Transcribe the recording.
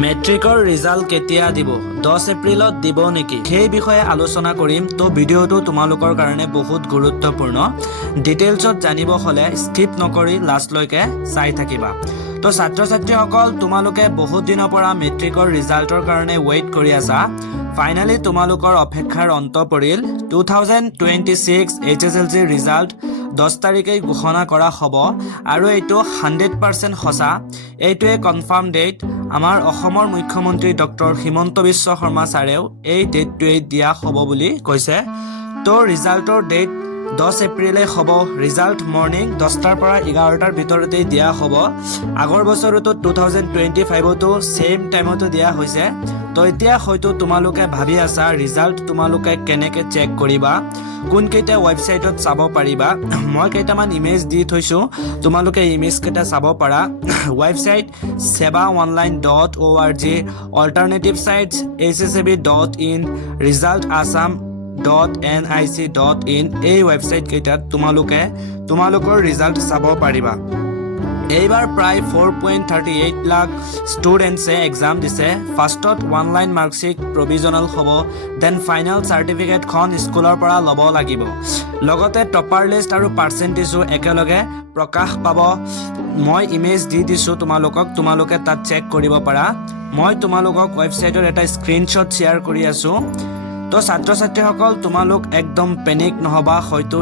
মেট্ৰিকৰ ৰিজাল্ট কেতিয়া দিব 10 এপ্ৰিলত দিব নেকি সেই বিষয়ে আলোচনা কৰিম তো ভিডিওটো তোমালোকৰ কাৰণে বহুত গুৰুত্বপূৰ্ণ ডিটেইলছত জানিব হলে স্কিপ নকৰি লাষ্টলৈকে চাই থাকিবা তো ছাত্ৰ ছাত্ৰীসকল তোমালোকে বহুত দিনৰ পৰা মেট্ৰিকৰ ৰিজাল্টৰ কাৰণে ৱেইট কৰি আছা ফাইনালি তোমালোকৰ অপেক্ষাৰ অন্ত পৰিল 2026 HSLC ৰিজাল্ট 10 তাৰিখে ঘোষণা কৰা হ'ব আৰু এইটো 100% সঁচা এইটোৱে কনফাৰ্ম ডেট আমাৰ অসমৰ মুখ্যমন্ত্ৰী ডক্টৰ হিমন্ত বিশ্ব শৰ্মা ছাৰেও এই ডেটটোৱে দিয়া হ'ব বুলি কৈছে তো ৰিজাল্টৰ ডেট 10 এপ্ৰিলে হ'ব ৰিজাল্ট মৰ্নিং 10টাৰ পৰা 11টাৰ ভিতৰতে দিয়া হ'ব আগৰ বছৰতো 2025তো সেম টাইমতো দিয়া হৈছে তো এতিয়া হয়তো তোমালোকে ভাবি আছা ৰিজাল্ট তোমালোকে কেনেকৈ চেক কৰিবা কোন কেইটা ৱেবছাইটত চাব পাৰিবা মই কেইটামান ইমেজ দি থৈছো তোমালোকে ইমেজ কেইটা চাব পাৰা website sebaonline.org alternative sites ssab.in resultassam.nic.in এই ৱেবছাইট কেইটাত তোমালোকৰ ৰিজাল্ট চাব পাৰিবা এইবাৰ প্ৰায় 4.38 লাখ ষ্টুডেণ্টছে এক্সাম দিছে ফাৰ্ষ্টত অনলাইন মাৰ্কশ্বিট প্ৰভিজনেল হ'ব দেন ফাইনেল চাৰ্টিফিকেটখন স্কুলৰ পৰা ল'ব লাগিব লগতে টপাৰ লিষ্ট আৰু পাৰ্চেণ্টেজো একেলগে প্ৰকাশ পাব মই ইমেজ দি দিছোঁ তোমালোকে তাত চেক কৰিব পাৰা মই তোমালোকক ৱেবছাইটৰ এটা স্ক্ৰীনশ্বট শ্বেয়াৰ কৰি আছোঁ তো ছাত্ৰ ছাত্ৰীসকল তোমালোক একদম পেনিক নহবা হয়তো